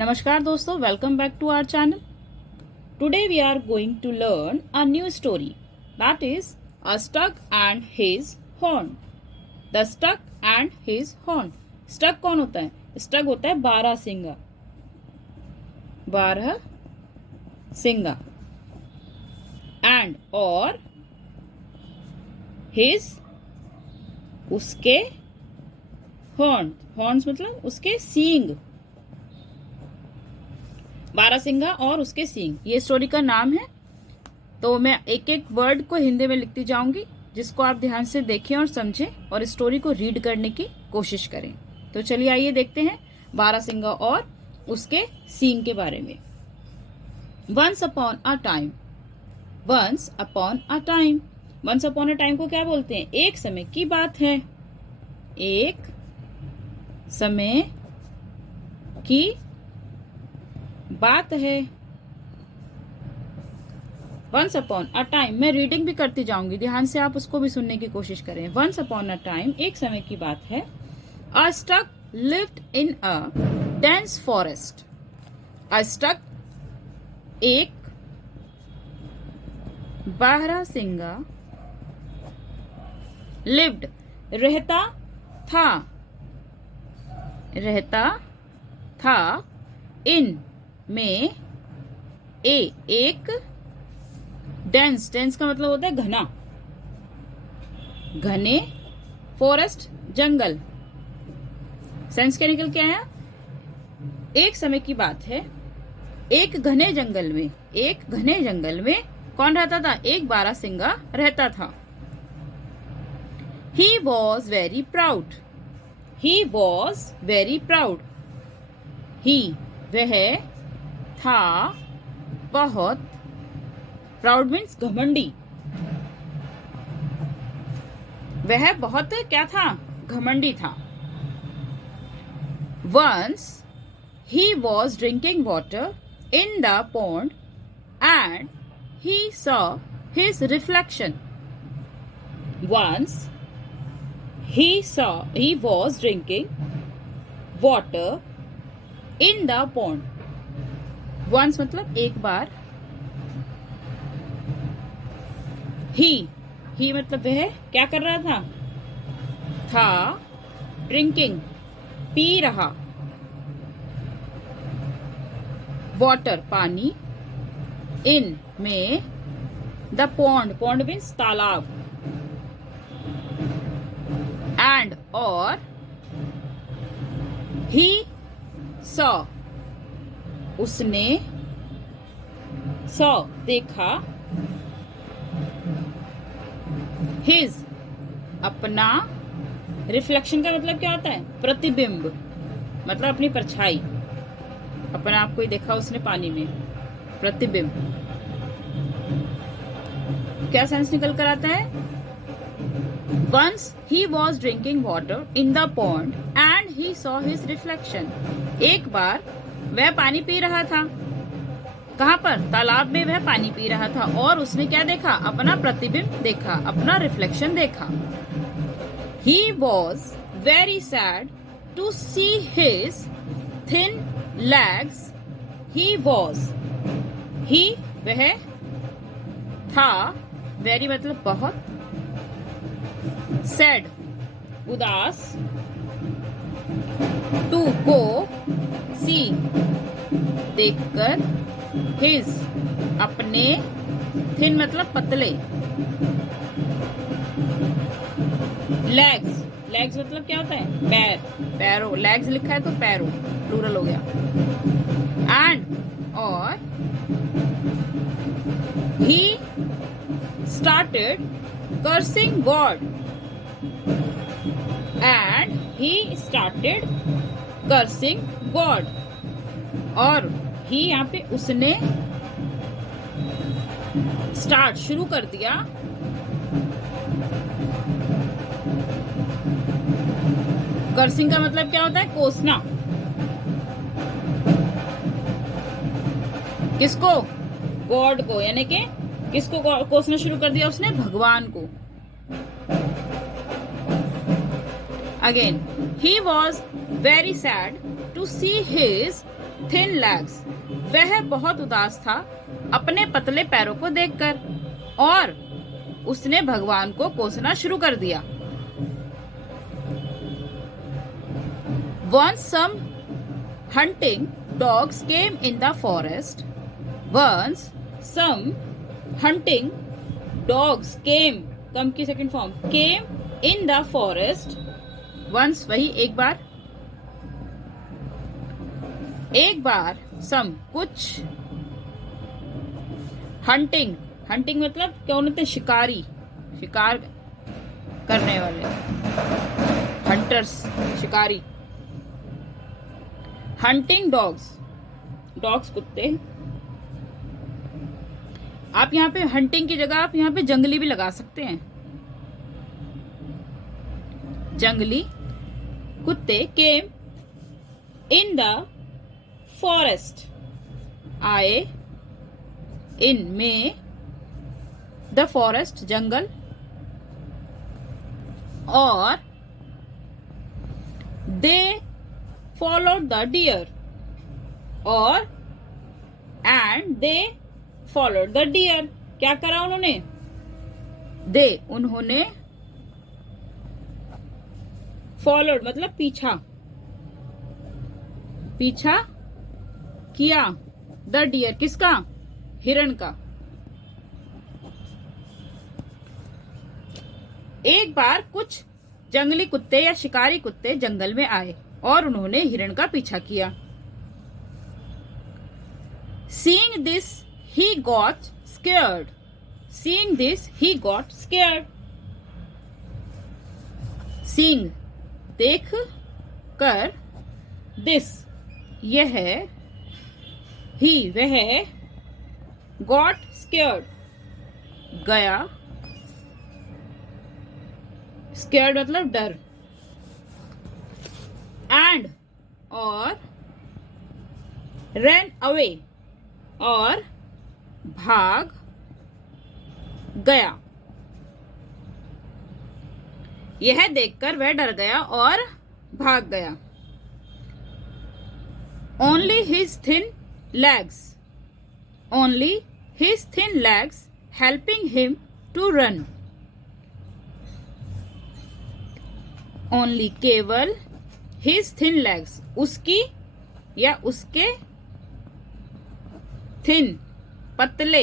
नमस्कार दोस्तों, welcome back to our channel. Today we are going to learn a new story, that is a Stuck and his horn. The Stuck and his horn. Stuck कौन होता है? Stuck होता है बारहसिंगा. बारहसिंगा. And और his उसके horn. Horns मतलब उसके सींग. बारहसिंगा और उसके सींग, ये स्टोरी का नाम है. तो मैं एक एक वर्ड को हिंदी में लिखती जाऊंगी, जिसको आप ध्यान से देखें और समझें और स्टोरी को रीड करने की कोशिश करें. तो चलिए आइए देखते हैं बारहसिंगा और उसके सींग के बारे में. Once upon a time. Once upon a time. Once upon a time को क्या बोलते हैं? एक समय की बात है. एक समय की बात है. वंस अपॉन अ टाइम, मैं रीडिंग भी करती जाऊंगी, ध्यान से आप उसको भी सुनने की कोशिश करें. वंस अपॉन अ टाइम, एक समय की बात है. A stag lived in a dense forest. A stag, एक बारहसिंगा, लिव्ड रहता था. रहता था. इन में, एक डेंस. डेंस का मतलब होता है घना, घने. फॉरेस्ट जंगल. सेंस क्या निकल के आया? एक समय की बात है. एक घने जंगल में, एक घने जंगल में कौन रहता था? एक बारहसिंगा रहता था. He was very proud. He was very proud. He वह था बहुत. प्राउड मीन्स घमंडी. वह बहुत क्या था? घमंडी था. Once he was drinking water in the pond and he saw his reflection. Once he was drinking water in the pond. Once मतलब एक बार. he मतलब वह क्या कर रहा था? था. ड्रिंकिंग पी रहा. वाटर पानी. इन में. The pond. पॉन्ड मीन्स तालाब. एंड और. ही सॉ उसने. सॉ देखा. हिज अपना. रिफ्लेक्शन का मतलब क्या होता है? प्रतिबिंब, मतलब अपनी परछाई. अपना आप कोई देखा उसने पानी में. प्रतिबिंब. क्या सेंस निकल कर आता है? Once he was drinking water in the pond and he saw his reflection. एक बार वह पानी पी रहा था. कहाँ पर? तालाब में वह पानी पी रहा था और उसने क्या देखा? अपना प्रतिबिंब देखा, अपना रिफ्लेक्शन देखा. He was very sad to see his thin legs. He वह था. very मतलब बहुत. सैड उदास. टू को. सी देखकर. हिज अपने. थिन मतलब पतले. लेग्स. लेग्स मतलब क्या होता है? पैर. पैरों. लेग्स लिखा है तो पैरों प्लूरल हो गया. एंड और. He started cursing God. And he started cursing God. और ही यहाँ पे उसने स्टार्ट शुरू कर दिया. कर्सिंग का मतलब क्या होता है? कोसना. किसको? गॉड को. यानी कि किसको कोसना शुरू कर दिया उसने? भगवान को. Again, he was very sad to see his thin legs. वह बहुत उदास था अपने पतले पैरों को देखकर और उसने भगवान को कोसना शुरू कर दिया. Once some hunting dogs came in the forest. Once some hunting dogs came की second form came in the forest. Once वही एक बार some कुछ hunting मतलब क्या होते हैं? शिकार करने वाले हंटर्स, शिकारी. हंटिंग डॉग्स कुत्ते. आप यहाँ पे हंटिंग की जगह आप यहाँ पे जंगली भी लगा सकते हैं. जंगली कुत्ते केम इन द फॉरेस्ट. आए इन में द फॉरेस्ट जंगल और दे followed the deer और and they followed the deer. क्या करा उन्होंने? उन्होंने followed मतलब पीछा किया. the deer किसका? हिरण का. एक बार कुछ जंगली कुत्ते या शिकारी कुत्ते जंगल में आए और उन्होंने हिरण का पीछा किया. Seeing this, he got scared. Seeing देख कर, this यह, he वह, got scared गया. Scared मतलब डर. And और ran away और भाग गया. यह देखकर वह डर गया और भाग गया. Only his thin legs helping him to run. Only केवल his thin legs उसकी या उसके thin पतले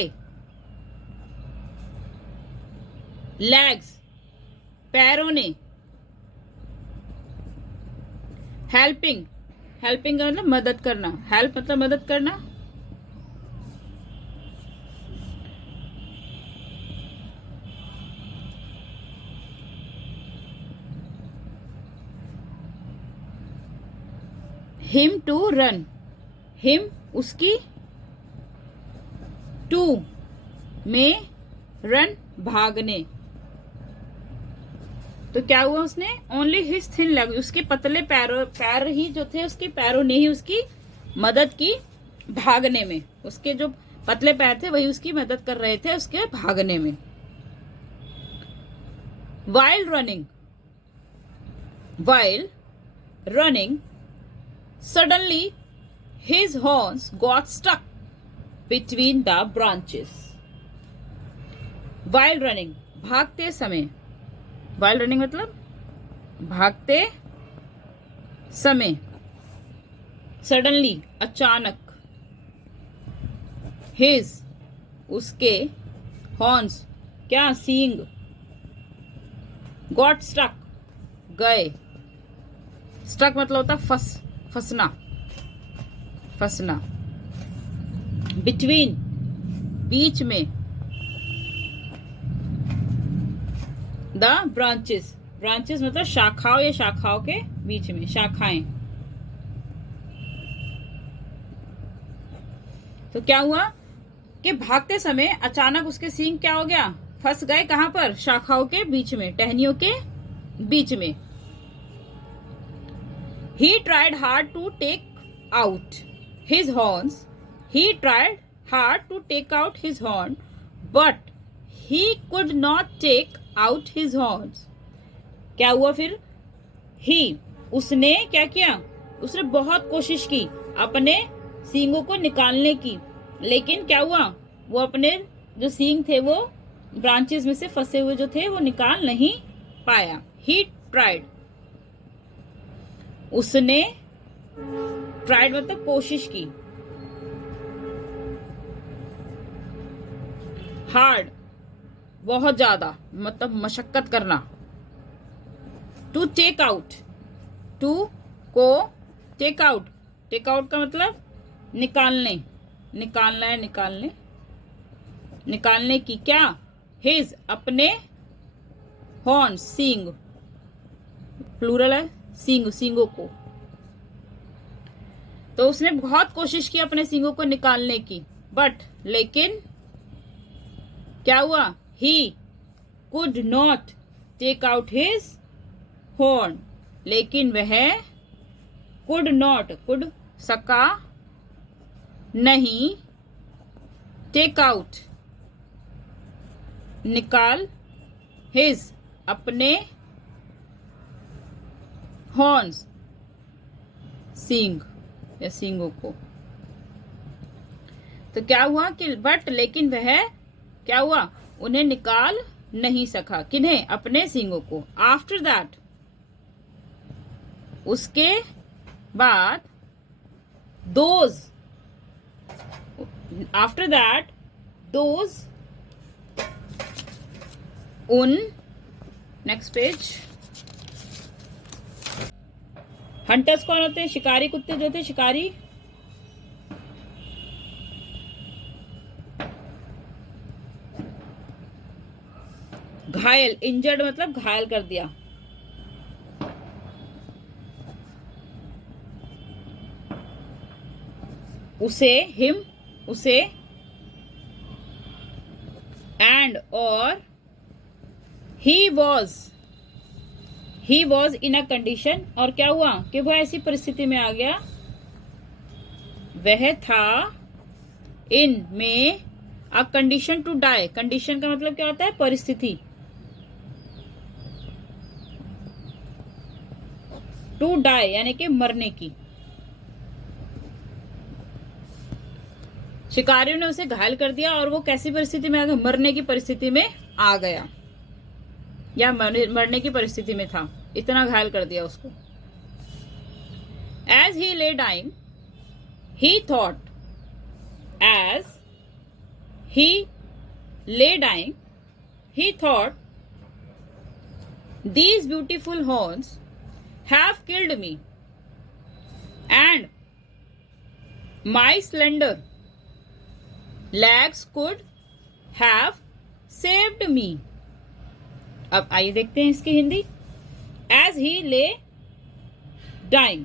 legs पैरों ने helping का मतलब मदद करना. help मतलब मदद करना. him to run. him उसकी, to में run भागने. तो क्या हुआ? उसने only his thin leg उसके पतले पैर ही जो थे उसके पैरों ने ही उसकी मदद की भागने में. उसके जो पतले पैर थे वही उसकी मदद कर रहे थे उसके भागने में. while running suddenly his horns got stuck between the branches. while running भागते समय. while running मतलब भागते समय. suddenly अचानक. his उसके, horns क्या? सींग. got stuck गए. stuck मतलब होता फंसना. बिटवीन बीच में. द ब्रांचेस मतलब शाखाओं या शाखाओं के बीच में. शाखाएं. तो क्या हुआ कि भागते समय अचानक उसके सींग क्या हो गया? फंस गए. कहां पर? शाखाओं के बीच में, टहनियों के बीच में. He tried hard to take out his horns. But he could not take out his horns. क्या हुआ फिर? He उसने क्या किया? उसने बहुत कोशिश की अपने सींगों को निकालने की, लेकिन क्या हुआ, वो अपने जो सींग थे वो ब्रांचेस में से फंसे हुए जो थे वो निकाल नहीं पाया। ही ट्राइड, उसने, ट्राइड मतलब कोशिश की, हार्ड बहुत ज्यादा मतलब मशक्कत करना, टू टेक आउट, टू को टेक आउट, टेक आउट का मतलब निकालने, निकालना है, निकालने, निकालने की क्या, हिज अपने, हॉर्न सींग, प्लूरल है, सींग सींगों को। तो उसने बहुत कोशिश की अपने सींगों को निकालने की, बट लेकिन क्या हुआ, he could not take out his horn, लेकिन वह कुड नॉट, कुड सका नहीं, टेक आउट निकाल, हिज अपने, हॉर्न्स सींग या सींगों को। तो क्या हुआ कि बट लेकिन वह क्या हुआ, उन्हें निकाल नहीं सका, किन्हें, अपने सींगों को। आफ्टर दैट, उसके बाद, दोज, आफ्टर दैट दोज, उन, नेक्स्ट पेज, हंटर्स कौन होते हैं, शिकारी कुत्ते जो थे, शिकारी, घायल, इंजर्ड मतलब घायल कर दिया, उसे, हिम उसे, एंड और, he was in a condition, और क्या हुआ कि वह ऐसी परिस्थिति में आ गया, वह था इन में, a condition to die, condition का मतलब क्या होता है, परिस्थिति, टू डाई यानी कि मरने की। शिकारियों ने उसे घायल कर दिया और वो कैसी परिस्थिति में आ गया, मरने की परिस्थिति में आ गया, या मरने की परिस्थिति में था, इतना घायल कर दिया उसको। As he lay dying, he thought, as he lay dying, he thought, these beautiful horns have killed me, and my slender legs could have saved me. अब आइए देखते हैं इसकी Hindi. As he lay dying,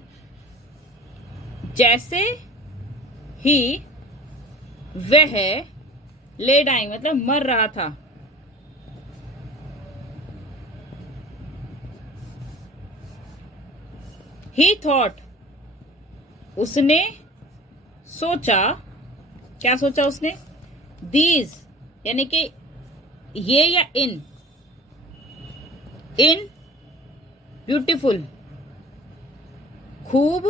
जैसे ही, वह, ले डाइंग मतलब मर रहा था, ही थॉट उसने सोचा, क्या सोचा उसने, दीज यानी कि ये या इन ब्यूटीफुल खूब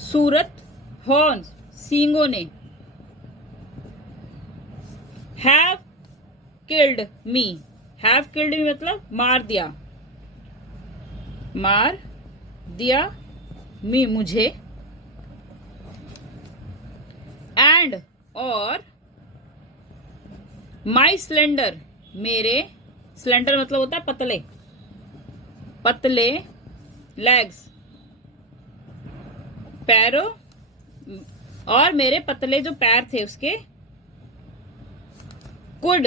सूरत, हॉर्न्स सींगों ने, have killed me, have killed me मतलब मार दिया, मार दिया, मी मुझे, एंड और, माई स्लेंडर मेरे, स्लेंडर मतलब होता है पतले, पतले, लेग्स पैरों, और मेरे पतले जो पैर थे उसके, कुड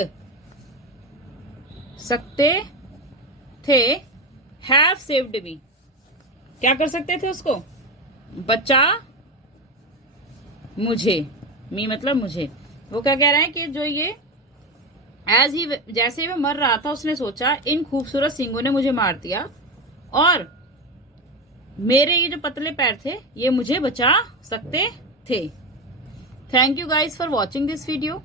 सकते थे, हैव सेव्ड मी क्या कर सकते थे उसको, बचा मुझे, मी मतलब मुझे। वो क्या कह रहे हैं कि जो ये एज ही, जैसे ही वह मर रहा था उसने सोचा इन खूबसूरत सींगों ने मुझे मार दिया और मेरे ये जो पतले पैर थे ये मुझे बचा सकते थे। Thank you guys for watching this video.